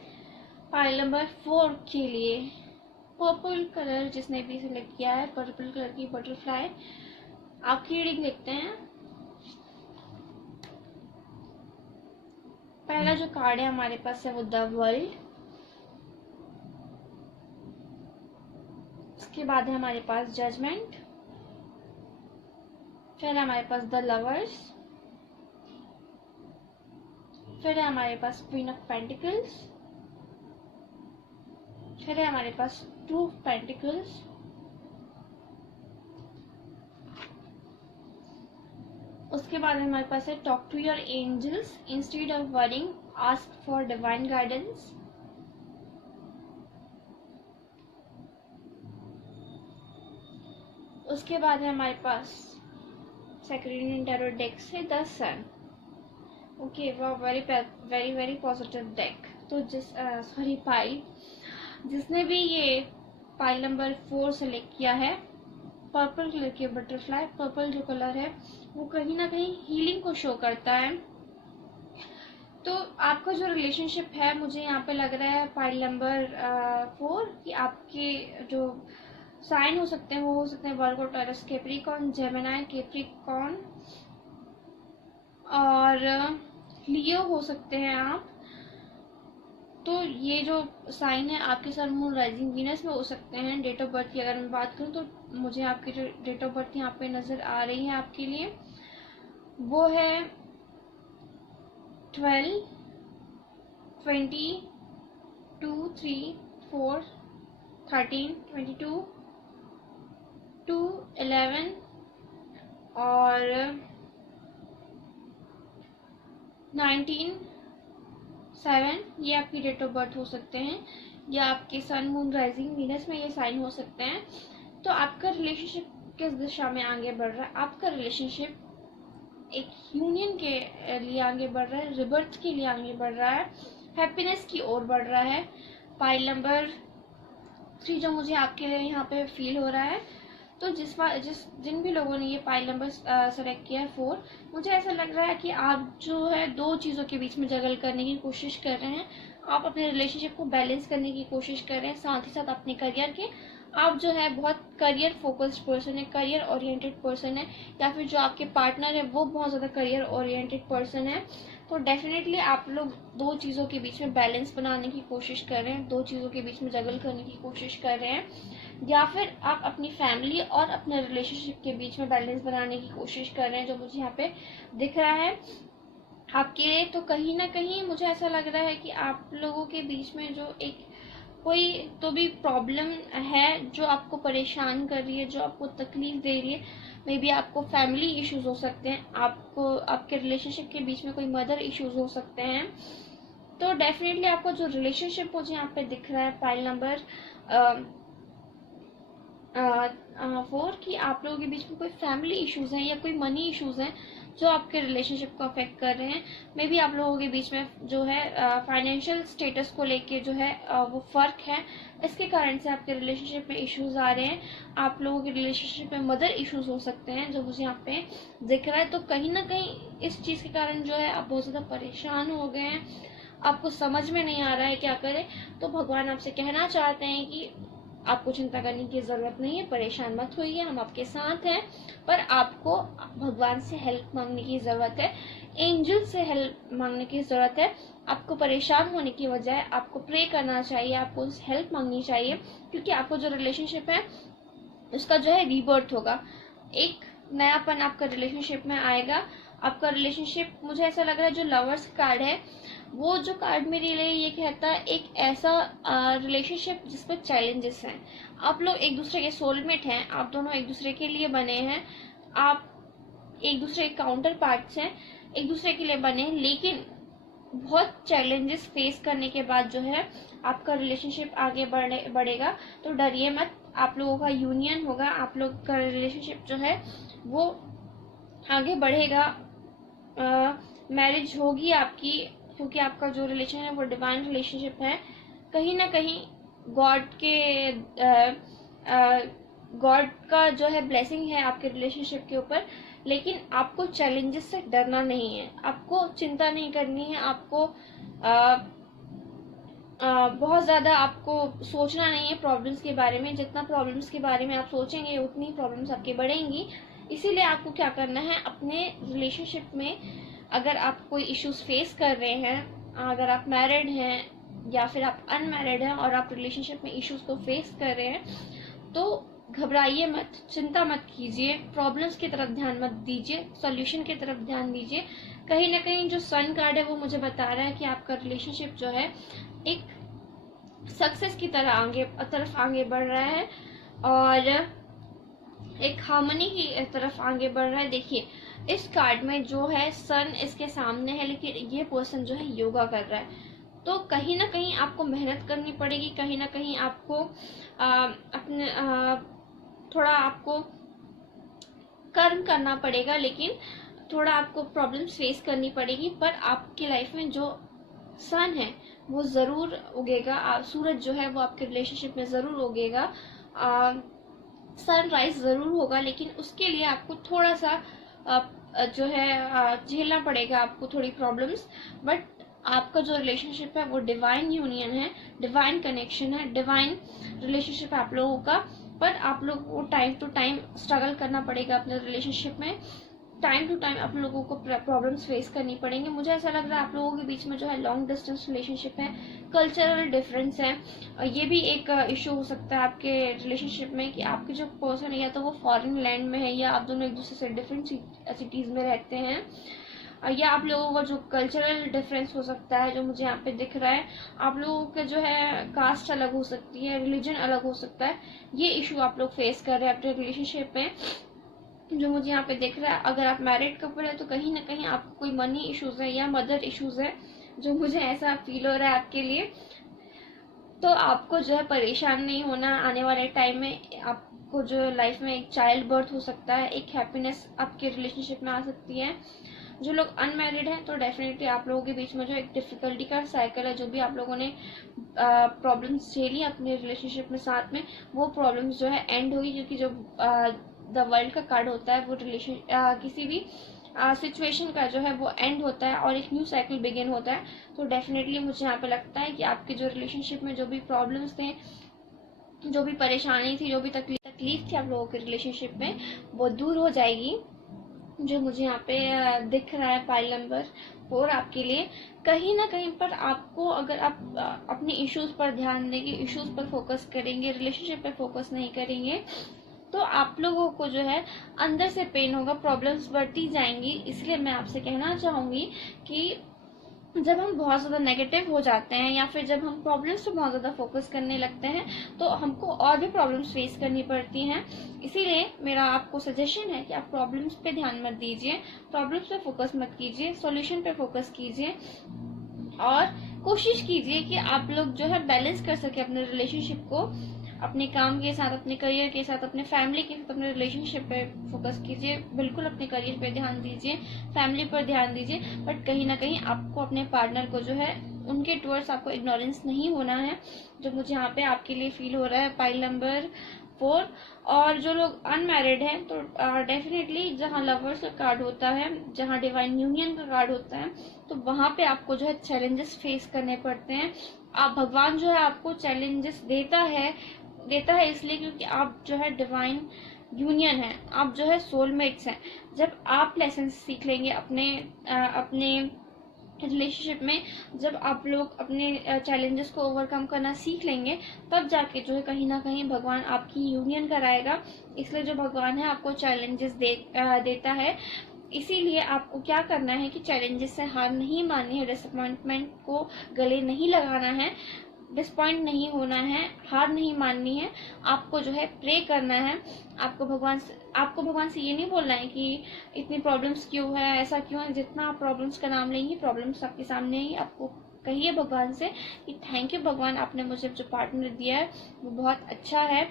पाइल नंबर 4 के लिए। पर्पल कलर जिसने भी सिलेक्ट किया है, पर्पल कलर की बटरफ्लाई, आपकी रीडिंग देखते हैं। पहला जो कार्ड है हमारे पास है वो द वर्ल्ड। उसके बाद है हमारे पास जजमेंट। फिर है हमारे पास द लवर्स। फिर है हमारे पास क्वीन ऑफ पेंटिकल्स। फिर है हमारे पास टू ऑफ पेंटिकल्स। उसके बाद हमारे पास है talk to your angels instead of worrying, ask for divine guidance. उसके बाद है हमारे पास सेक्रेटरी टैरो डेक से द सन। ओके, वो very very very positive deck. तो पाइल जिसने भी ये पाइल नंबर 4 सेलेक्ट किया है, पर्पल कलर के बटरफ्लाई, पर्पल जो कलर है वो कहीं ना कहीं हीलिंग को शो करता है। तो आपका जो रिलेशनशिप है, मुझे यहाँ पे लग रहा है पाइल नंबर 4 कि आपके जो साइन हो सकते हैं वो हो सकते हैं वर्गो, टॉरस, कैप्रिकॉर्न, जेमिनी, कैप्रिकॉर्न और लियो हो सकते हैं आप। तो ये जो साइन है आपके सन, मून, राइजिंग, वीनस में हो सकते हैं। डेट ऑफ बर्थ की अगर मैं बात करूँ तो मुझे आपकी जो डेट ऑफ बर्थ यहाँ पे नज़र आ रही है आपके लिए वो है 12, 20, 2, 3, 4, 13, 22, 2, 11 और 19, 7। ये आपकी डेट ऑफ बर्थ हो सकते हैं या आपके सन, मून, राइजिंग, वीनस में ये साइन हो सकते हैं। तो आपका रिलेशनशिप किस दिशा में आगे बढ़ रहा है? आपका रिलेशनशिप एक यूनियन के लिए आगे बढ़ रहा है, रिबर्थ के लिए आगे बढ़ रहा है, हैप्पीनेस की ओर बढ़ रहा है। पाइल नंबर 3 जो मुझे आपके लिए यहाँ पे फील हो रहा है, तो जिन भी लोगों ने ये पाइल नंबर सेलेक्ट किया है 4, मुझे ऐसा लग रहा है कि आप जो है दो चीज़ों के बीच में जगल करने की कोशिश कर रहे हैं। आप अपने रिलेशनशिप को बैलेंस करने की कोशिश कर रहे हैं, साथ ही साथ अपने करियर के। आप जो है बहुत करियर फोकस्ड पर्सन है, करियर ओरिएंटेड पर्सन है, या फिर जो आपके पार्टनर है वो बहुत ज़्यादा करियर ओरिएंटेड पर्सन है। तो डेफिनेटली आप लोग दो चीज़ों के बीच में बैलेंस बनाने की कोशिश कर रहे हैं, दो चीज़ों के बीच में जगल करने की कोशिश कर रहे हैं, या फिर आप अपनी फैमिली और अपने रिलेशनशिप के बीच में बैलेंस बनाने की कोशिश कर रहे हैं, जो मुझे यहाँ पे दिख रहा है आपके लिए। तो कहीं ना कहीं मुझे ऐसा लग रहा है कि आप लोगों के बीच में जो एक कोई तो भी प्रॉब्लम है जो आपको परेशान कर रही है, जो आपको तकलीफ दे रही है। मे बी आपको फैमिली इश्यूज हो सकते हैं, आपको आपके रिलेशनशिप के बीच में कोई मदर इश्यूज हो सकते हैं। तो डेफिनेटली आपका जो रिलेशनशिप मुझे यहाँ पे दिख रहा है पाइल नंबर 4 की आप लोगों के बीच में कोई फैमिली इश्यूज हैं या कोई मनी इश्यूज हैं जो आपके रिलेशनशिप को अफेक्ट कर रहे हैं। मे बी आप लोगों के बीच में जो है फाइनेंशियल स्टेटस को लेके जो है वो फर्क है, इसके कारण से आपके रिलेशनशिप में इश्यूज आ रहे हैं। आप लोगों के रिलेशनशिप में मदर इश्यूज हो सकते हैं जो मुझे यहाँ पे दिख रहा है। तो कहीं ना कहीं इस चीज़ के कारण जो है आप बहुत ज़्यादा परेशान हो गए हैं, आपको समझ में नहीं आ रहा है क्या करें। तो भगवान आपसे कहना चाहते हैं कि आपको चिंता करने की ज़रूरत नहीं है, परेशान मत होइए, हम आपके साथ हैं। पर आपको भगवान से हेल्प मांगने की ज़रूरत है, एंजल से हेल्प मांगने की ज़रूरत है। आपको परेशान होने की बजाय आपको प्रे करना चाहिए, आपको हेल्प मांगनी चाहिए, क्योंकि आपको जो रिलेशनशिप है उसका जो है रीबर्थ होगा, एक नयापन आपका रिलेशनशिप में आएगा। आपका रिलेशनशिप, मुझे ऐसा लग रहा है जो लवर्स कार्ड है वो जो कार्ड मेरे लिए ये कहता है एक ऐसा रिलेशनशिप जिसमें चैलेंजेस हैं। आप लोग एक दूसरे के सोलमेट हैं, आप दोनों एक दूसरे के लिए बने हैं, आप एक दूसरे के काउंटर पार्ट्स हैं, एक दूसरे के लिए बने हैं, लेकिन बहुत चैलेंजेस फेस करने के बाद जो है आपका रिलेशनशिप आगे बढ़ेगा। तो डरिए मत, आप लोगों का यूनियन होगा, आप लोग का रिलेशनशिप जो है वो आगे बढ़ेगा, मैरिज होगी आपकी, क्योंकि आपका जो रिलेशन है वो डिवाइन रिलेशनशिप है। कहीं ना कहीं गॉड का जो है ब्लेसिंग है आपके रिलेशनशिप के ऊपर। लेकिन आपको चैलेंजेस से डरना नहीं है, आपको चिंता नहीं करनी है, आपको बहुत ज़्यादा आपको सोचना नहीं है प्रॉब्लम्स के बारे में। जितना प्रॉब्लम्स के बारे में आप सोचेंगे उतनी प्रॉब्लम्स आपकी बढ़ेंगी। इसीलिए आपको क्या करना है, अपने रिलेशनशिप में अगर आप कोई इश्यूज फेस कर रहे हैं अगर आप मैरिड हैं या फिर आप अनमैरिड हैं और आप रिलेशनशिप में इश्यूज को फेस कर रहे हैं, तो घबराइए मत, चिंता मत कीजिए, प्रॉब्लम्स की तरफ ध्यान मत दीजिए, सॉल्यूशन की तरफ ध्यान दीजिए। कहीं ना कहीं जो सन कार्ड है वो मुझे बता रहा है कि आपका रिलेशनशिप जो है एक सक्सेस की तरफ आगे बढ़ रहा है और एक हार्मनी की तरफ आगे बढ़ रहा है। देखिए इस कार्ड में जो है सन इसके सामने है, लेकिन ये पर्सन जो है योगा कर रहा है। तो कहीं ना कहीं आपको मेहनत करनी पड़ेगी, कहीं ना कहीं आपको अपने थोड़ा आपको कर्म करना पड़ेगा, लेकिन थोड़ा आपको प्रॉब्लम्स फेस करनी पड़ेगी। पर आपकी लाइफ में जो सन है वो ज़रूर उगेगा, सूरज जो है वो आपके रिलेशनशिप में ज़रूर उगेगा, सनराइज ज़रूर होगा। लेकिन उसके लिए आपको थोड़ा सा जो है झेलना पड़ेगा, आपको थोड़ी प्रॉब्लम्स। बट आपका जो रिलेशनशिप है वो डिवाइन यूनियन है, डिवाइन कनेक्शन है, डिवाइन रिलेशनशिप है आप लोगों का। पर आप लोग को टाइम टू टाइम स्ट्रगल करना पड़ेगा अपने रिलेशनशिप में, टाइम टू टाइम आप लोगों को प्रॉब्लम्स फेस करनी पड़ेंगे। मुझे ऐसा लग रहा है आप लोगों के बीच में जो है लॉन्ग डिस्टेंस रिलेशनशिप है, कल्चरल डिफरेंस है। ये भी एक इशू हो सकता है आपके रिलेशनशिप में कि आपके जो पर्सन है या तो वो फॉरेन लैंड में है या आप दोनों एक दूसरे से डिफरेंट सिटीज़ में रहते हैं, या आप लोगों का जो कल्चरल डिफरेंस हो सकता है जो मुझे यहाँ पे दिख रहा है। आप लोगों के जो है कास्ट अलग हो सकती है, रिलीजन अलग हो सकता है। ये इशू आप लोग फेस कर रहे हैं अपने रिलेशनशिप में जो मुझे यहाँ पे दिख रहा है। अगर आप मैरिड कपल है तो कहीं ना कहीं आपको कोई मनी इश्यूज है या मदर इश्यूज है, जो मुझे ऐसा फील हो रहा है आपके लिए। तो आपको जो है परेशान नहीं होना। आने वाले टाइम में आपको जो लाइफ में एक चाइल्ड बर्थ हो सकता है, एक हैप्पीनेस आपके रिलेशनशिप में आ सकती है। जो लोग अनमैरिड हैं तो डेफिनेटली आप लोगों के बीच में जो एक डिफिकल्टी का साइकिल है, जो भी आप लोगों ने प्रॉब्लम्स झेली अपने रिलेशनशिप में साथ में, वो प्रॉब्लम्स जो है एंड होगी। क्योंकि जो द वर्ल्ड का कार्ड होता है वो रिलेशन किसी भी सिचुएशन का जो है वो एंड होता है और एक न्यू साइकिल बिगिन होता है। तो डेफिनेटली मुझे यहाँ पे लगता है कि आपके जो रिलेशनशिप में जो भी प्रॉब्लम्स थे, जो भी परेशानी थी, जो भी तकलीफ थी आप लोगों के रिलेशनशिप में, वो दूर हो जाएगी। जो मुझे यहाँ पे दिख रहा है पाइल नंबर 4 आपके लिए। कहीं ना कहीं पर आपको, अगर आप अपने इश्यूज पर ध्यान देंगे, इश्यूज पर फोकस करेंगे, रिलेशनशिप पे फोकस नहीं करेंगे, तो आप लोगों को जो है अंदर से पेन होगा, प्रॉब्लम्स बढ़ती जाएंगी। इसलिए मैं आपसे कहना चाहूंगी कि जब हम बहुत ज़्यादा नेगेटिव हो जाते हैं या फिर जब हम प्रॉब्लम्स पे बहुत ज़्यादा फोकस करने लगते हैं तो हमको और भी प्रॉब्लम्स फेस करनी पड़ती हैं। इसीलिए मेरा आपको सजेशन है कि आप प्रॉब्लम्स पे ध्यान मत दीजिए, प्रॉब्लम्स पे फोकस मत कीजिए, सॉल्यूशन पे फोकस कीजिए और कोशिश कीजिए कि आप लोग जो है बैलेंस कर सके अपने रिलेशनशिप को, अपने काम के साथ, अपने करियर के साथ, अपने फैमिली के साथ, अपने रिलेशनशिप पे फोकस कीजिए। बिल्कुल अपने करियर पे ध्यान दीजिए, फैमिली पर ध्यान दीजिए, बट कहीं ना कहीं आपको अपने पार्टनर को जो है उनके टूवर्ड्स आपको इग्नोरेंस नहीं होना है, जो मुझे यहाँ पे आपके लिए फील हो रहा है पाइल नंबर 4। और जो लोग अनमैरिड हैं तो डेफिनेटली जहाँ लवर्स का कार्ड होता है, जहाँ डिवाइन यूनियन का कार्ड होता है, तो वहाँ पे आपको जो है चैलेंजेस फेस करने पड़ते हैं। आप भगवान जो है आपको चैलेंजेस देता है इसलिए क्योंकि आप जो है डिवाइन यूनियन है, आप जो है सोलमेट्स हैं। जब आप लेसन सीख लेंगे अपने रिलेशनशिप में, जब आप लोग अपने चैलेंजेस को ओवरकम करना सीख लेंगे, तब जाके जो है कहीं ना कहीं भगवान आपकी यूनियन कराएगा। इसलिए जो भगवान है आपको चैलेंजेस देता है। इसीलिए आपको क्या करना है कि चैलेंजेस से हार नहीं माननी है, डिसअपॉइंटमेंट को गले नहीं लगाना है, डिसपॉइंट नहीं होना है, हार नहीं माननी है। आपको जो है प्रे करना है, आपको भगवान से ये नहीं बोलना है कि इतनी प्रॉब्लम्स क्यों है, ऐसा क्यों है। जितना आप प्रॉब्लम्स का नाम लेंगे, प्रॉब्लम्स आपके सामने ही। आपको कहिए भगवान से कि थैंक यू भगवान, आपने मुझे जो पार्टनर दिया है वो बहुत अच्छा है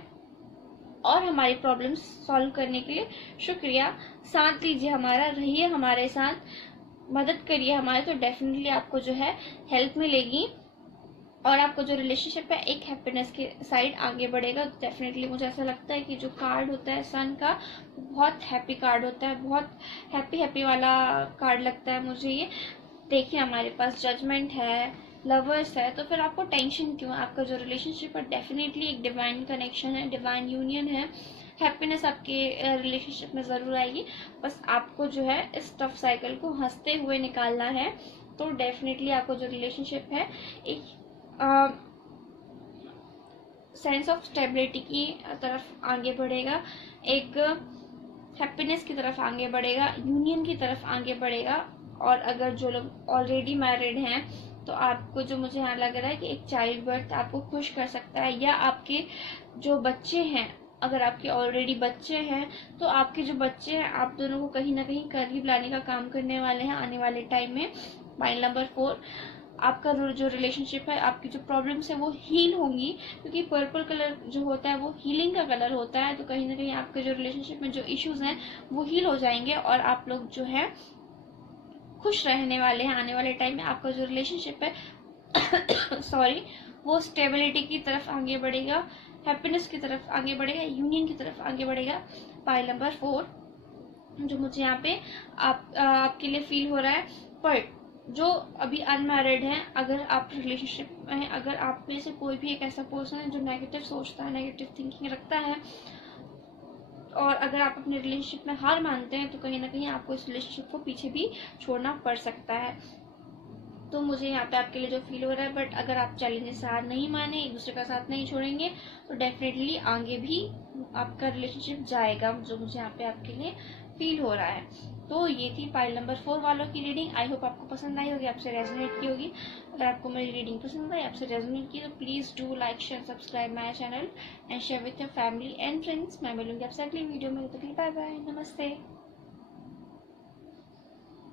और हमारी प्रॉब्लम्स सॉल्व करने के लिए शुक्रिया। साथ दीजिए हमारा, रहिए हमारे साथ, मदद करिए हमारे, तो डेफिनेटली आपको जो है हेल्प मिलेगी और आपको जो रिलेशनशिप है एक हैप्पीनेस के साइड आगे बढ़ेगा। डेफिनेटली मुझे ऐसा लगता है कि जो कार्ड होता है सन का, बहुत हैप्पी कार्ड होता है, बहुत हैप्पी वाला कार्ड लगता है मुझे ये। देखिए हमारे पास जजमेंट है, लवर्स है, तो फिर आपको टेंशन क्यों? आपका जो रिलेशनशिप है डेफिनेटली एक डिवाइन कनेक्शन है, डिवाइन यूनियन है, हैप्पीनेस आपके रिलेशनशिप में ज़रूर आएगी। बस आपको जो है इस टफ साइकिल को हंसते हुए निकालना है तो डेफिनेटली आपको जो रिलेशनशिप है एक सेंस ऑफ स्टेबिलिटी की तरफ आगे बढ़ेगा, एक हैप्पीनेस की तरफ आगे बढ़ेगा, यूनियन की तरफ आगे बढ़ेगा। और अगर जो लोग ऑलरेडी मैरिड हैं तो आपको जो मुझे यहाँ लग रहा है कि एक चाइल्ड बर्थ आपको खुश कर सकता है, या आपके जो बच्चे हैं, अगर आपके ऑलरेडी बच्चे हैं तो आपके जो बच्चे हैं आप दोनों को कहीं ना कहीं करीब लाने का काम करने वाले हैं आने वाले टाइम में। पॉइंट नंबर 4, आपका जो रिलेशनशिप है, आपकी जो प्रॉब्लम्स है वो हील होंगी, क्योंकि पर्पल कलर जो होता है वो हीलिंग का कलर होता है। तो कहीं ना कहीं आपके जो रिलेशनशिप में जो इश्यूज हैं वो हील हो जाएंगे और आप लोग जो है खुश रहने वाले हैं आने वाले टाइम में। आपका जो रिलेशनशिप है सॉरी वो स्टेबिलिटी की तरफ आगे बढ़ेगा, हैप्पीनेस की तरफ आगे बढ़ेगा, यूनियन की तरफ आगे बढ़ेगा। पाइल नंबर 4 जो मुझे यहाँ पे आपके लिए फील हो रहा है। पर जो अभी अनमैरिड हैं, अगर आप रिलेशनशिप में, अगर आप में से कोई भी एक ऐसा पर्सन है जो नेगेटिव सोचता है, नेगेटिव थिंकिंग रखता है, और अगर आप अपने रिलेशनशिप में हार मानते हैं तो कहीं ना कहीं आपको इस रिलेशनशिप को पीछे भी छोड़ना पड़ सकता है। तो मुझे यहाँ पे आपके लिए जो फील हो रहा है, बट अगर आप चैलेंजेस हार नहीं माने, एक दूसरे का साथ नहीं छोड़ेंगे तो डेफिनेटली आगे भी आपका रिलेशनशिप जाएगा, जो मुझे यहाँ पे आपके लिए फील हो रहा है। तो ये थी पाइल नंबर 4 वालों की रीडिंग। आई होप आपको पसंद आई होगी, आपसे रेजोनेट की होगी। अगर आपको मेरी रीडिंग पसंद आई, आपसे रेजोनेट की, तो please do like share subscribe my channel and share with your family and friends. मैं मिलूंगी आपसे अगली वीडियो में। तब तक के लिए बाय बाय, नमस्ते।